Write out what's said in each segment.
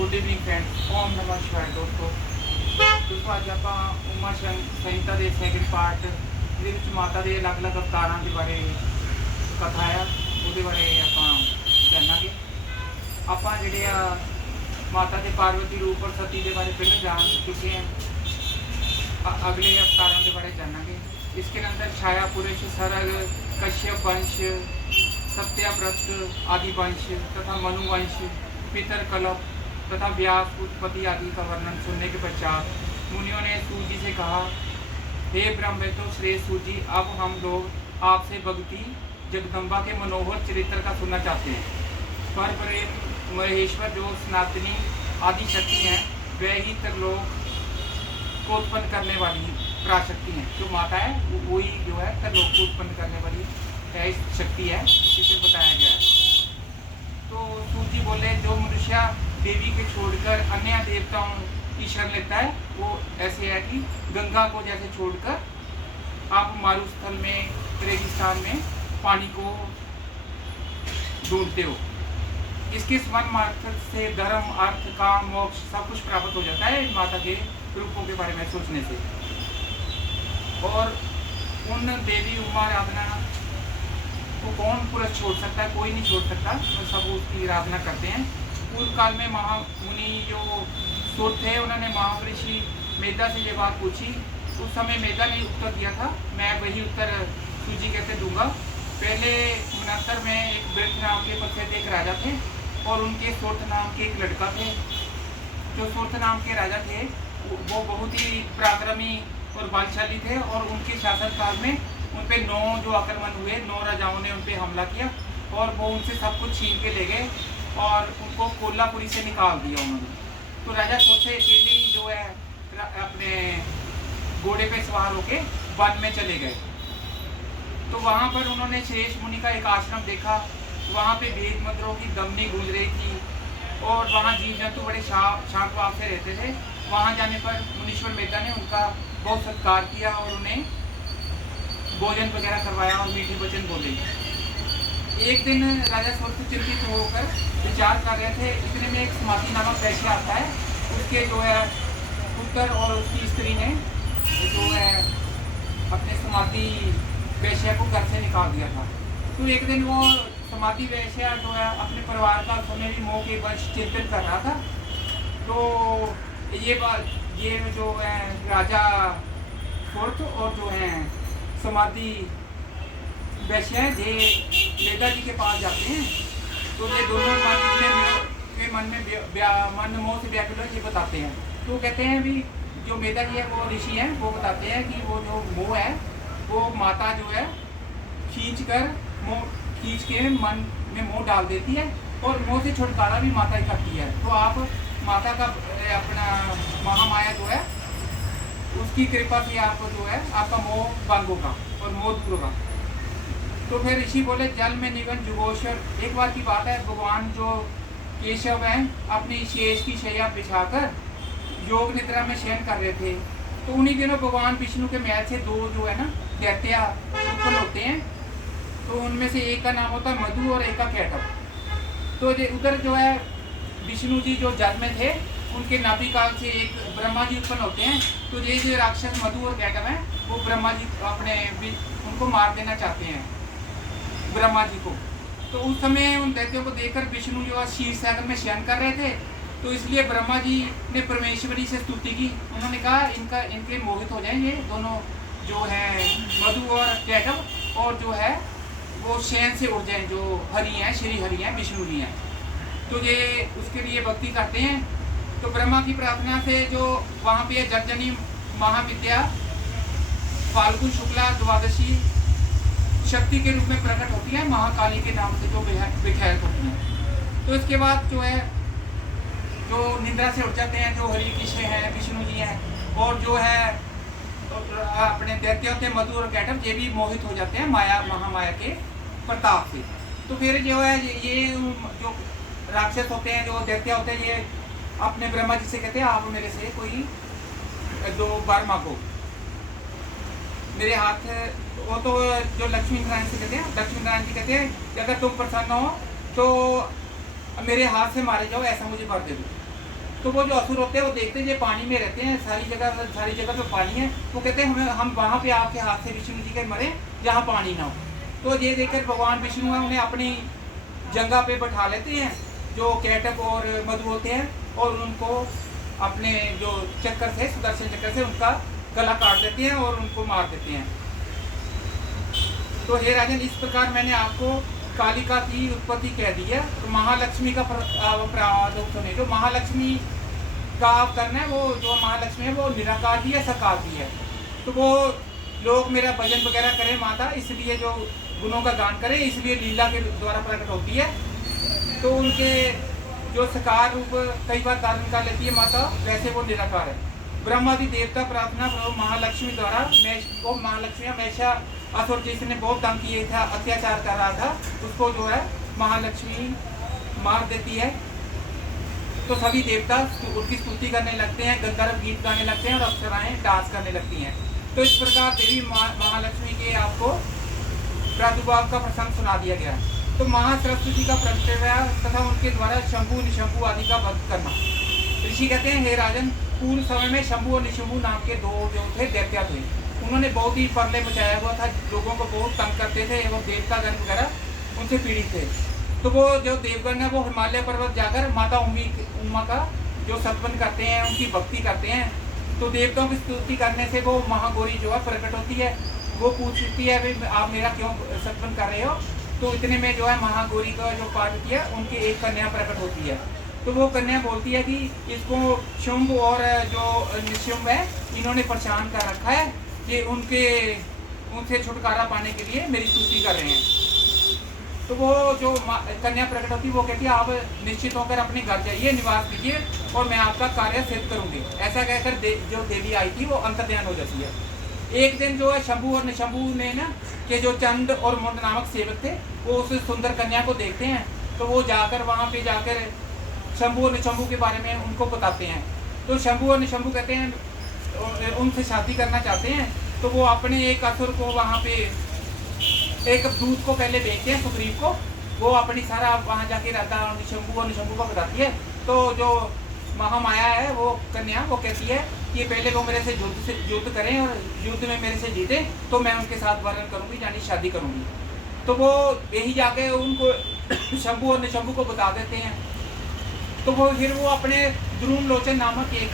Good evening friends, ओम नमः शिवाय दोस्तों ਅੱਜ ਆਪਾਂ ਉਮਾ ਸੰਹਿਤਾ ਦੇ ਸੈਕਿੰਡ ਪਾਰਟ ਦੇ ਵਿੱਚ ਮਾਤਾ ਦੇ ਅਲੱਗ-ਅਲੱਗ ਅਵਤਾਰਾਂ ਦੇ ਬਾਰੇ ਕਥਾ ਆ ਉਹਦੇ ਬਾਰੇ ਆਪਾਂ ਜਾਣਾਂਗੇ। ਆਪਾਂ ਜਿਹੜੇ ਆ ਮਾਤਾ ਦੇ ਪਾर्वती रूप और सती के बारे पहले जान चुके हैं। अगले अवतारों के बारे जानेंगे। इसके अंदर छाया पुरुष सरग कश्यप वंश सत्याव्रत आदि वंश तथा मनुवंश पितर कलप तथा व्यास उत्पत्ति आदि का वर्णन सुनने के पश्चात मुनियों ने सूजी से कहा, हे ब्रह्म तो श्रेष्ठ सूजी, अब हम लोग आपसे भक्ति जगदम्बा के मनोहर चरित्र का सुनना चाहते हैं। पर प्रेम महेश्वर जो सनातनी आदि शक्ति हैं वह ही त्रिलोक को उत्पन्न करने वाली पराशक्ति हैं। जो माता है वही जो है त्रिलोक को उत्पन्न करने वाली है शक्ति है, इसे बताया गया है। तो सूजी बोले, जो मनुष्य देवी के छोड़कर अन्य देवताओं की शरण लेता है वो ऐसे है कि गंगा को जैसे छोड़कर आप मारुस्थल में रेगिस्तान में पानी को ढूंढते हो। इसके स्मरण मात्र से धर्म अर्थ काम मोक्ष सब कुछ प्राप्त हो जाता है माता के रूपों के बारे में सोचने से। और उन देवी उमा आराधना को कौन पुरुष छोड़ सकता है? कोई नहीं छोड़ सकता, तो सब उसकी आराधना करते हैं। पूर्व काल में महामुनि जो सुर थे उन्होंने महाऋषि मेधा से ये बात पूछी। उस समय मेधा ने उत्तर दिया था, मैं वही उत्तर सूजी कहते दूंगा। पहले मनातर में एक वृद्ध नाम के प्रसिद्ध एक राजा थे और उनके सुर्थ नाम के एक लड़का थे। जो सुर्थ नाम के राजा थे वो बहुत ही पराक्रमी और बलशाली थे और उनके शासनकाल में उन पे 9 जो आक्रमण हुए, 9 राजाओं ने उन पे हमला किया और वो उनसे सब कुछ छीन के ले गए और उनको कोल्हापुरी से निकाल दिया उन्होंने। तो राजा सोचे अकेले ही जो है अपने घोड़े पे सवार होके वन में चले गए। तो वहाँ पर उन्होंने श्रेष्ठ मुनि का एक आश्रम देखा। वहाँ पे वेद मंत्रों की दमनी गूंज रही थी और वहाँ जीव जंतु बड़े शांत भाव से रहते थे। वहाँ जाने पर मुनीश्वर मेधा ने उनका बहुत सत्कार किया और उन्हें भोजन वगैरह करवाया और मीठे वचन बोले। एक दिन राजा स्वस्थ चिंतित होकर विचार कर रहे थे, इतने में एक समाधि नामक वैश्य आता है। उसके जो है पुत्र और उसकी स्त्री ने जो है अपने समाधि वैश्य को घर से निकाल दिया था। तो एक दिन वो समाधि वैश्य जो है अपने परिवार का सुनहरी मोह के वश चिंतन कर रहा था। तो ये जो है राजा सुर्थ और जो है समाधि वैश्य ये मेधा जी के पास जाते हैं। तो ये दोनों मन मोह से व्याकुल ये बताते हैं। तो कहते हैं भी जो मेधा जी है वो ऋषि हैं, वो बताते हैं कि वो जो मोह है वो माता जो है खींच के मन में मोह डाल देती है और मोह से छुटकारा भी माता ही करती है। तो आप माता का अपना महामाया जो है उसकी कृपा से आप जो है आपका मोह भंग होगा और मोह दूर होगा। तो फिर ऋषि बोले, जल में निगन जुगोशर। एक बार की बात है, भगवान जो केशव हैं अपनी शेष की शैया बिछाकर योग निद्रा में शयन कर रहे थे। तो उन्हीं दिनों भगवान विष्णु के महल से 2 जो है ना दैत्य उत्पन्न होते हैं। तो उनमें से एक का नाम होता है मधु और एक का कैटव। तो उधर जो है विष्णु जी जो जल में थे उनके नाभि काल से एक ब्रह्मा जी उत्पन्न होते हैं। तो ये जो राक्षस मधु और कैटव हैं वो ब्रह्मा जी अपने उनको मार देना चाहते हैं ब्रह्मा जी को। तो उस समय उन दैत्यों को देखकर विष्णु जो शीर सागर में शयन कर रहे थे। तो इसलिए ब्रह्मा जी ने परमेश्वरी से स्तुति की। उन्होंने कहा इनके मोहित हो जाएंगे दोनों जो है मधु और कैटव और जो है वो शयन से उड़ जाएं, जो हरि हैं, श्री हरि हैं, विष्णु जी हैं। तो ये उसके लिए भक्ति करते हैं। तो ब्रह्मा की प्रार्थना से जो वहाँ पे जर्जनी महाविद्या फाल्गुन शुक्ला द्वादशी शक्ति के रूप में प्रकट होती है, महाकाली के नाम से जो विख्यात होती हैं। तो इसके बाद जो है जो निद्रा से उठ जाते हैं जो हरि कृष्ण हैं, विष्णु जी हैं और जो है अपने दैत्य होते हैं मधु और कैटव, ये भी मोहित हो जाते हैं महामाया के प्रताप से। तो फिर जो है ये जो राक्षस होते हैं, जो दैत्य होते हैं, ये अपने ब्रह्मा जी से कहते हैं आप मेरे से कोई 2 बार मांगो मेरे हाथ। वो तो जो लक्ष्मी नारायण से कहते हैं, लक्ष्मी नारायण जी कहते हैं कि अगर तुम प्रसन्न हो तो मेरे हाथ से मारे जाओ, ऐसा मुझे वर दे दो। तो वो जो असुर होते हैं वो देखते हैं ये पानी में रहते हैं, सारी जगह पे पानी है, वो कहते हैं हम वहाँ पे आपके हाथ से विष्णु जी के मरे जहाँ पानी ना हो। तो ये देखकर भगवान विष्णु है उन्हें अपनी जगह पे बैठा लेते हैं, जो केटक और मधु होते हैं, और उनको अपने जो चक्कर से, सुदर्शन चक्कर से उनका गला काट देते हैं और उनको मार देते हैं। तो हे राजन, इस प्रकार मैंने आपको कालिका की उत्पत्ति कह दी है। तो महालक्ष्मी का प्रादुर्भाव सुने। जो महालक्ष्मी का आप करना है, वो जो महालक्ष्मी है वो निराकार भी है, साकार भी है। तो वो लोग मेरा भजन वगैरह करें माता, इसलिए जो गुणों का गान करें, इसलिए लीला के द्वारा प्रकट होती है। तो उनके जो साकार रूप कई बार धारण कर लेती है माता, वैसे वो निराकार है। ब्रह्मादि देवता प्रार्थना प्रभु महालक्ष्मी द्वारा, वो महालक्ष्मी हमेशा असुर जिसने बहुत तंग किए था, अत्याचार कर रहा था, उसको जो है महालक्ष्मी मार देती है। तो सभी देवता उनकी स्तुति करने लगते हैं, गंधर्व गीत गाने लगते हैं और अप्सराएं डांस करने लगती हैं। तो इस प्रकार देवी महालक्ष्मी के आपको प्रादुर्भाव का प्रसंग सुना दिया गया। तो महासरस्वती का प्रगटाव तथा उनके द्वारा शंभु निशंभु आदि का वध करना। ऋषि कहते हैं, हे राजन, पूर्व समय में शंभु और निशंभु नाम के दो जो थे दैत्य थे। उन्होंने बहुत ही प्रलय मचाया हुआ था, लोगों को बहुत तंग करते थे एवं देवतागण वगैरह उनसे पीड़ित थे। तो वो जो देवगण है वो हिमालय पर्वत जाकर माता उमा का जो सत्वन करते हैं, उनकी भक्ति करते हैं। तो देवताओं की स्तुति करने से वो महागौरी जो है प्रकट होती है। वो पूछती है, भाई आप मेरा क्यों सत्वन कर रहे हो? तो इतने में जो है महागौरी का जो पाठ किया, उनकी एक कन्या प्रकट होती है। तो वो कन्या बोलती है कि इसको शुंभ और जो निशुंभ है, इन्होंने परेशान कर रखा है, ये उनसे छुटकारा पाने के लिए मेरी स्तुति कर रहे हैं। तो वो जो कन्या प्रकट होती है, वो कहती है, आप निश्चित होकर अपने घर जाइए, निवास कीजिए और मैं आपका कार्य सिद्ध करूंगी। ऐसा कहकर जो देवी आई थी वो अंतर्ध्यान हो जाती है। एक दिन जो है शंभु और निशंभु ने ना कि जो चंद और मुंड नामक सेवक थे, वो उस सुंदर कन्या को देखते हैं। तो वो जाकर वहाँ पे जाकर शंभु और निशंभु के बारे में उनको बताते हैं। तो शंभु और निशंभु कहते हैं उनसे शादी करना चाहते हैं। तो वो अपने एक असुर को वहाँ पे एक दूत को पहले भेजते हैं, सुग्रीव को। वो अपनी सारा वहाँ जाके रहता है, निशंभु और निशंभु को बताती है। तो जो महामाया है वो कन्या, वो कहती है कि पहले वो मेरे से युद्ध करें और युद्ध में मेरे से जीते तो मैं उनके साथ वर्ण करूँगी, यानी शादी करूँगी। तो वो यही जाके उनको शंभु और निशंभु को बता देते हैं। तो वो फिर वो अपने द्रुम लोचन नामक एक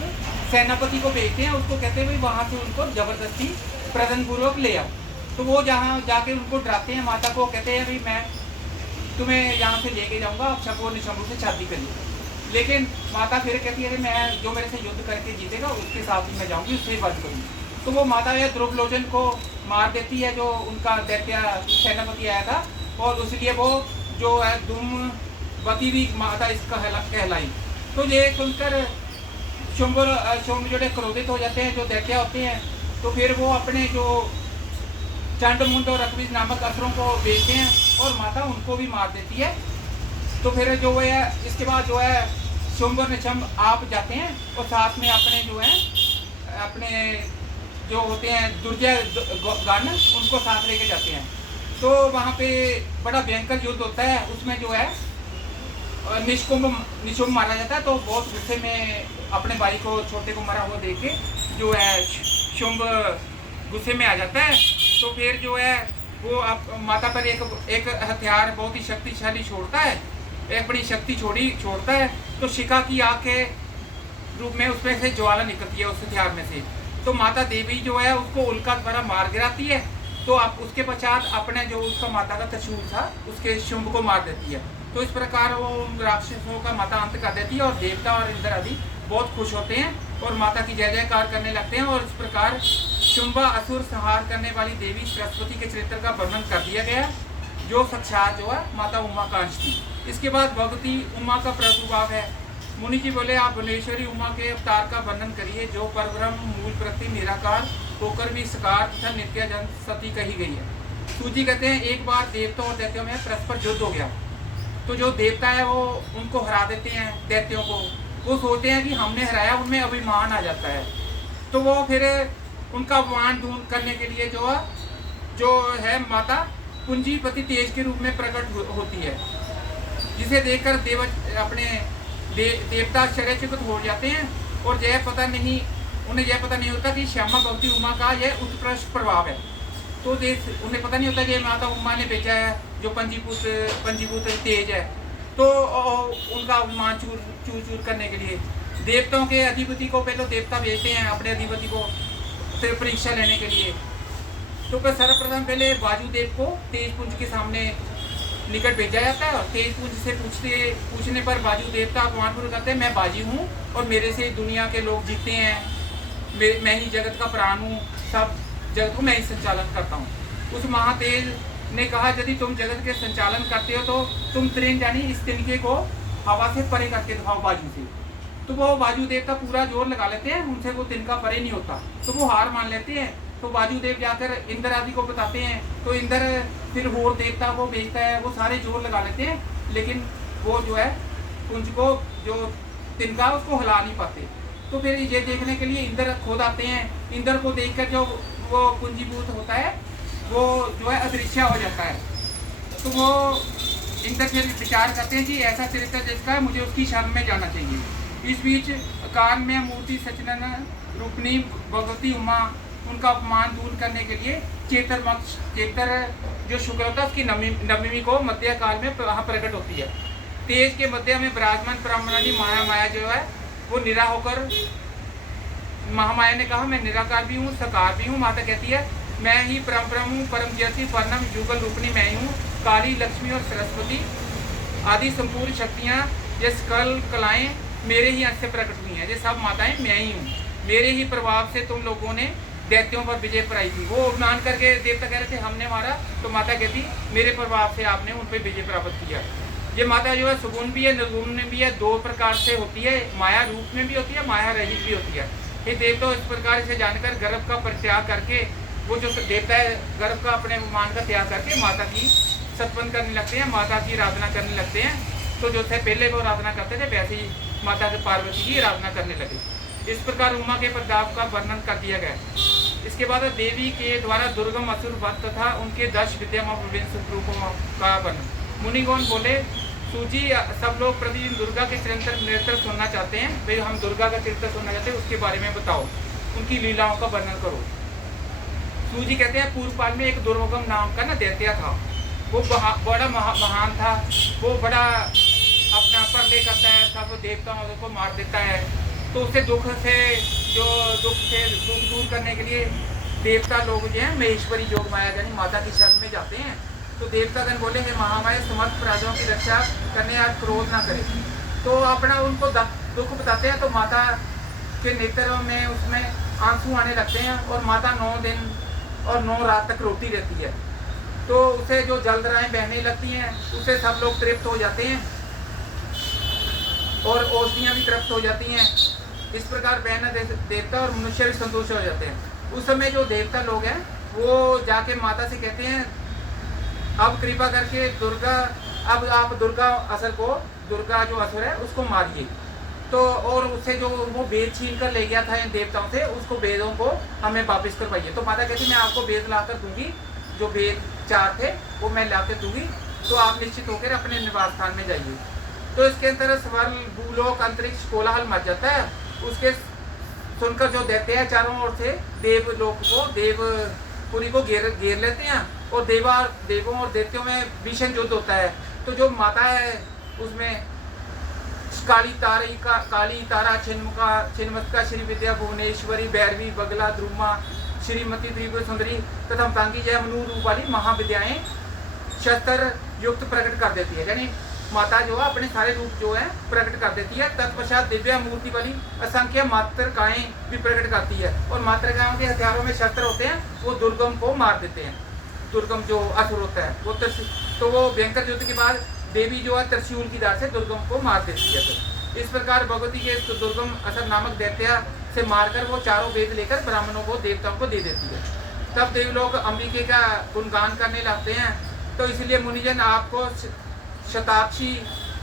सेनापति को भेजते हैं। उसको कहते हैं भाई वहाँ से उनको जबरदस्ती प्रदनपूर्वक ले आओ। तो वो जहाँ जाके उनको डराते हैं, माता को कहते हैं भाई मैं तुम्हें यहाँ से लेके जाऊँगा, आप शंभु और निशंभु से शादी करिए। लेकिन माता फिर कहती है मैं जो मेरे से युद्ध करके जीतेगा उसके साथ ही मैं जाऊँगी, उससे वध करूँगी। तो वो माता या ध्रुवलोचन को मार देती है, जो उनका दैत्य सेनापति आया था, और उसलिए वो जो है धूमवती भी माता इसका कहलाई। तो ये सुनकर शुंभ जो क्रोधित हो जाते हैं, जो दैत्य होते हैं। तो फिर वो अपने जो चंड मुंड और रक्विज नामक असुरों को भेजते हैं और माता उनको भी मार देती है। तो फिर जो है इसके बाद जो है शुंभ और निशंभ आप जाते हैं और साथ में अपने जो है अपने जो होते हैं दुर्जय गण, उनको साथ लेके जाते हैं। तो वहाँ पे बड़ा भयंकर युद्ध होता है। उसमें जो है निशुंभ मारा जाता है। तो बहुत गुस्से में अपने भाई को, छोटे को मरा हुआ देख के जो है शुंभ गुस्से में आ जाता है। तो फिर जो है वो माता पर एक हथियार बहुत ही शक्तिशाली छोड़ता है, अपनी शक्ति छोड़ता है। तो शिखा की आग के रूप में उसमें से ज्वाला निकलती है उस हथियार में से। तो माता देवी जो है उसको उल्का द्वारा मार गिराती है। तो आप उसके पश्चात अपने जो उसका माता का त्रिशूल था उसके शुंभ को मार देती है। तो इस प्रकार वो राक्षसों का माता अंत कर देती है और देवता और इंद्र आदि बहुत खुश होते हैं और माता की जय जयकार करने लगते हैं। और इस प्रकार शुंभ असुर संहार करने वाली देवी सरस्वती के चरित्र का वर्णन कर दिया गया, जो साक्षात जो है माता उमा का अंश थी। इसके बाद भगवती उमा का प्रादुर्भाव है। मुनि जी बोले, आप भुवनेश्वरी उमा के अवतार का वर्णन करिए, जो परब्रह्म मूल प्रति निराकार होकर भी सकार तथा नित्य जन सती कही गई है। सूजी कहते हैं, एक बार देवताओं और दैत्यों में परस्पर युद्ध हो गया। तो जो देवता है वो उनको हरा देते हैं दैत्यों को। वो सोचते हैं कि हमने हराया, उनमें अभिमान आ जाता है। तो वो फिर उनका अभिमान दूर करने के लिए जो है माता पूंजीपति तेज के रूप में प्रकट होती है, जिसे देखकर अपने देवता आश्चर्यचकित हो जाते हैं और उन्हें यह पता नहीं होता कि श्यामा भगवती उमा का यह उत्कृष्ट प्रभाव है। तो उन्हें पता नहीं होता कि माता उमा ने भेजा है जो पंजीभूत तेज है, तो उनका अभिमान चूर चूर करने के लिए देवताओं के अधिपति को पहले देवता भेजते हैं अपने अधिपति को परीक्षा लेने के लिए। तो सर्वप्रथम पहले वायुदेव को तेजपुंज के सामने निकट भेजा जाता है। तेजपुंज से पूछने पर वायुदेव का अपमान पूर्ण करते हैं, मैं बाजी हूँ और मेरे से दुनिया के लोग जीतते हैं, मैं ही जगत का प्राण हूँ, सब जगत को मैं ही संचालन करता हूँ। उस महातेज ने कहा, यदि तुम जगत के संचालन करते हो तो तुम त्रिन यानी इस तिनके को हवा से परे करके दिखाओ बाजू से। तो वो वायुदेव का पूरा जोर लगा लेते हैं, उनसे वो तिनका परे नहीं होता, तो वो हार मान लेते हैं। तो वायुदेव जाकर इंद्र आदि को बताते हैं, तो इंद्र फिर और देवता को भेजता है, वो सारे जोर लगा लेते हैं, लेकिन वो जो है कुंज को जो तिनका उसको हिला नहीं पाते। तो फिर ये देखने के लिए इंद्र खुद आते हैं। इंद्र को देखकर जो वो कुंजीभूत होता है वो जो है अदृश्य हो जाता है। तो वो इंद्र फिर विचार करते हैं कि ऐसा चरित्र जिसका है मुझे उसकी शरण में जाना चाहिए। इस बीच कान में मूर्ति सचिनन रूपनी भगवती उमा उनका अपमान दूर करने के लिए चेतर जो शुक्र होता है उसकी नवमी को मध्य काल में वहाँ प्रकट होती है। तेज के मध्य में विराजमान ब्राह्मणी माया जो है वो निरा होकर, महामाया ने कहा मैं निराकार भी हूँ सकार भी हूँ। माता कहती है मैं ही परम हूँ, परम ज्योति परम युगल रूपणी मैं ही हूँ। काली लक्ष्मी और सरस्वती आदि संपूर्ण शक्तियाँ ये सकल कलाएँ मेरे ही अंश से प्रकट हुई हैं। ये सब माताएं मैं ही हूँ, मेरे ही प्रभाव से तुम लोगों ने दैत्यों पर विजय पाई थी। वो उपमान करके देवता कह रहे थे हमने मारा, तो माता कहती मेरे प्रभाव से आपने उन पर विजय प्राप्त किया। ये माता जो है सुगुण भी है निर्गुण में भी है, दो प्रकार से होती है, माया रूप में भी होती है, माया रहित भी होती है। ये देवता इस प्रकार से जानकर गर्भ का परित्याग करके वो जो देवता है गर्भ का अपने मान का त्याग करके माता की सत्पन्न करने लगते हैं, माता की आराधना करने लगते हैं। तो जो थे पहले वो आराधना करते थे वैसे ही माता के पार्वती की आराधना करने लगे। इस प्रकार उमा के प्रताप का वर्णन कर दिया गया। इसके बाद देवी के द्वारा दुर्गम असुर वध तथा उनके 10 विद्यमान विभिन्न रूपों का वर्णन। मुनिगण बोले सूजी सब लोग प्रतिदिन दुर्गा के चरित्र सुनना चाहते हैं, भाई हम दुर्गा का चरित्र सुनना चाहते हैं, उसके बारे में बताओ, उनकी लीलाओं का वर्णन करो। सूजी कहते हैं पूर्व काल में एक दुर्गम नाम का ना दैत्य था, वो बड़ा महान था, वो बड़ा अपना परले करता है, सब देवताओं को मार देता है। तो उससे दुख दूर करने के लिए देवता लोग जो है महेश्वरी योग माया यानी माता की शरण में जाते हैं। तो देवतागण बोले हे महामाया समर्थ प्राजों की रक्षा करने और क्रोध ना करे। तो अपना उनको दुख बताते हैं, तो माता के नेत्रों में उसमें आंसू आने लगते हैं और माता 9 दिन और 9 रात तक रोती रहती है। तो उसे जो जलधाराएं बहने लगती हैं उससे सब लोग तृप्त हो जाते हैं और औषधियाँ भी तृप्त हो जाती हैं। इस प्रकार बहना देवता और मनुष्य भी संतुष्ट हो जाते हैं। उस समय जो देवता लोग हैं वो जाके माता से कहते हैं अब कृपा करके दुर्गा, अब आप दुर्गा जो असुर है उसको मारिए। तो और उससे जो वो वेद छीन कर ले गया था इन देवताओं से, उसको वेदों को हमें वापस करवाइए। तो माता कहती मैं आपको वेद ला कर दूंगी, जो वेद 4 थे वो मैं ला कर दूंगी, तो आप निश्चित होकर अपने निवास स्थान में जाइए। तो इसके अंदर स्वर्ग भूलोक अंतरिक्ष कोलाहल मच जाता है। उसके सुनकर जो दैत्य है चारों ओर से देवलोक को देवपुरी को घेर लेते हैं और देवों और दैत्यों में भीषण युद्ध होता है। तो जो माता है उसमें काली तारा छिन्नमस्तिका श्री विद्या भुवनेश्वरी भैरवी बगला द्रुमा श्रीमती त्रिपुर सुंदरी तथा तांगी जय मनु रूप वाली महाविद्याएं शस्त्र युक्त प्रकट कर देती है। यानी माता जो है अपने सारे रूप जो है प्रकट कर देती है। तत्पश्चात दिव्य मूर्ति वाली असंख्य मातृकाएं भी प्रकट करती है और मातृकाओं के हथियारों में शस्त्र होते हैं, वो दुर्गम को मार देते हैं। दुर्गम जो असुर होता है वो तो वो भयंकर युद्ध के बाद देवी जो है त्रिशूल की धार से दुर्गम को मार देती है। तो इस प्रकार भगवती के दुर्गम असुर नामक दैत्य से मारकर वो चारों वेद लेकर ब्राह्मणों को देवताओं को दे देती है। तब देवलोग अंबिके का गुणगान करने लगते हैं। तो इसलिए मुनिजन आपको शताक्षी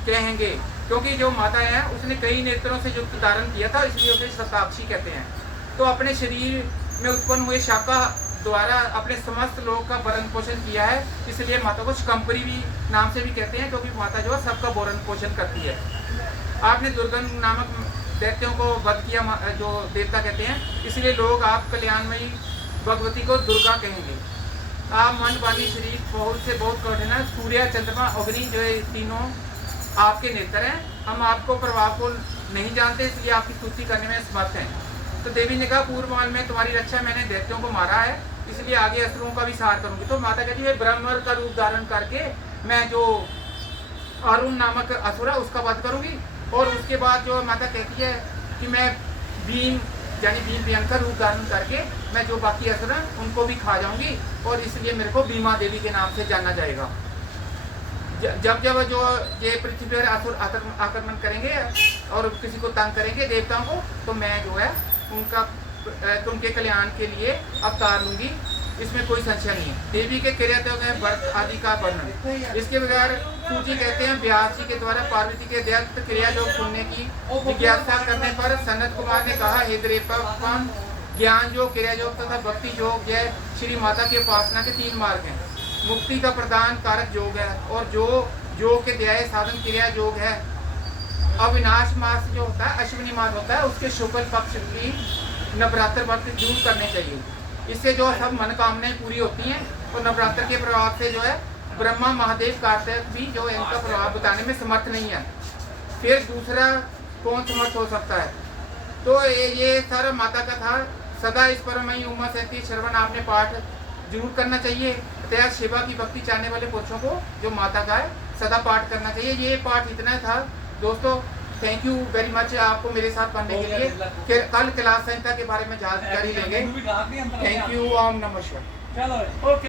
कहेंगे, क्योंकि जो माता है उसने कई नेत्रों से युक्त धारण किया था, इसलिए उसे शताक्षी कहते हैं। तो अपने शरीर में उत्पन्न हुए शाखा द्वारा अपने समस्त लोग का भरण पोषण किया है, इसलिए माता को शकंपरी भी नाम से भी कहते हैं, क्योंकि माता जो है सबका भरण पोषण करती है। आपने दुर्गम नामक दैत्यों को वध किया, जो देवता कहते हैं, इसलिए लोग आप कल्याणमयी भगवती को दुर्गा कहेंगे। आप मन वाली शरीर बहुत से बहुत कठिन है, सूर्य चंद्रमा अग्नि जो है तीनों आपके नेत्र हैं। हम आपको प्रभाव को नहीं जानते, इसलिए आपकी स्तुति करने में समर्थ हैं। तो देवी ने कहा पूर्व काल में तुम्हारी रक्षा मैंने दैत्यों को मारा है, इसलिए आगे असुरों का भी सहार करूंगी। तो माता कहती है ब्रह्म का रूप धारण करके मैं जो अरुण नामक असुर है उसका वध करूंगी। और उसके बाद जो माता कहती है कि मैं भीम यानी भीम भयंकर रूप धारण करके मैं जो बाकी असुर हैं उनको भी खा जाऊंगी, और इसलिए मेरे को भीमा देवी के नाम से जाना जाएगा। जब जब जो ये पृथ्वी पर असुर आक्रमण करेंगे और किसी को तंग करेंगे देवताओं को, तो मैं जो है उनके कल्याण के लिए अवतार लूंगी, इसमें कोई संशय नहीं है। देवी के क्रियात्मक है व्रत आदि का वर्णन। इसके बगैर सूची कहते हैं व्यास जी के द्वारा पार्वती के दयाक्त क्रिया योग सुनने की जिज्ञासा करने पर सनत कुमार ने कहा हे द्रेपम, ज्ञान योग, क्रिया योग तथा भक्ति योग यह श्री माता की उपासना के 3 मार्ग हैं। मुक्ति का प्रदान कारक योग है, और जो योग के ध्याय साधन क्रिया योग है। अविनाश मास जो होता है, अश्विनी मास होता है, उसके शुक्ल पक्ष की नवरात्र व्रत जरूर करने चाहिए। इससे जो सब मनोकामनाएं पूरी होती हैं, और नवरात्र के प्रभाव से जो है ब्रह्मा महादेव कार्तिक भी जो है इनका प्रभाव बताने में समर्थ नहीं है, फिर दूसरा कौन समर्थ हो सकता है। तो ये सारा माता का था। सदा इस परमयी उमा सहती श्रवण आपने पाठ जरूर करना चाहिए। तथा शिवा की भक्ति चाहने वाले पुरुषों को जो माता का है सदा पाठ करना चाहिए। ये पाठ इतना था दोस्तों। थैंक यू वेरी मच आपको मेरे साथ पढ़ने के लिए। कल क्लास संहिता के बारे में जानकारी लेंगे। Thank you. ओम नमः शिवाय। चलो ओके।